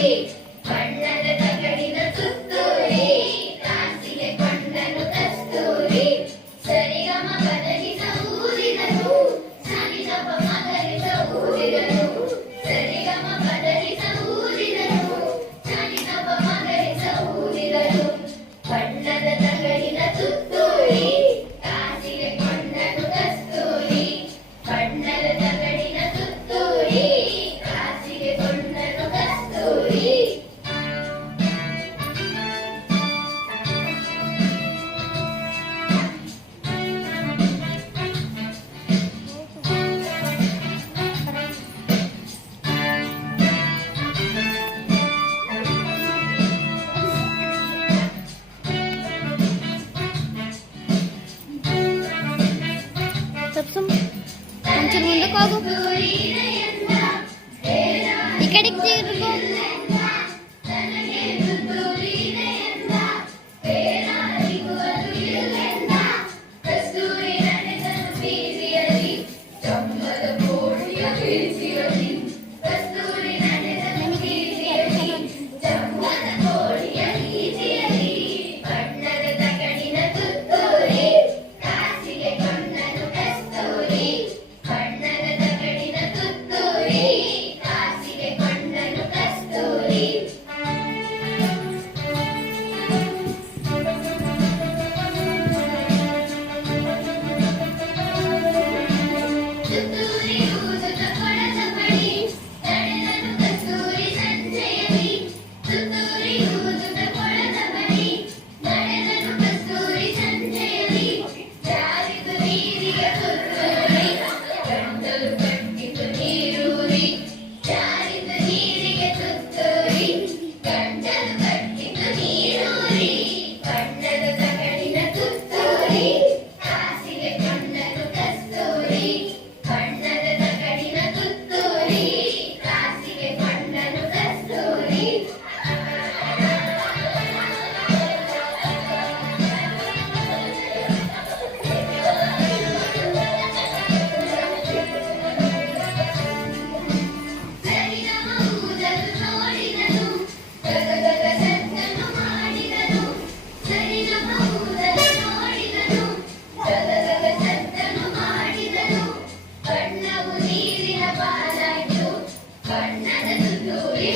Eight. కొంచెం ముందు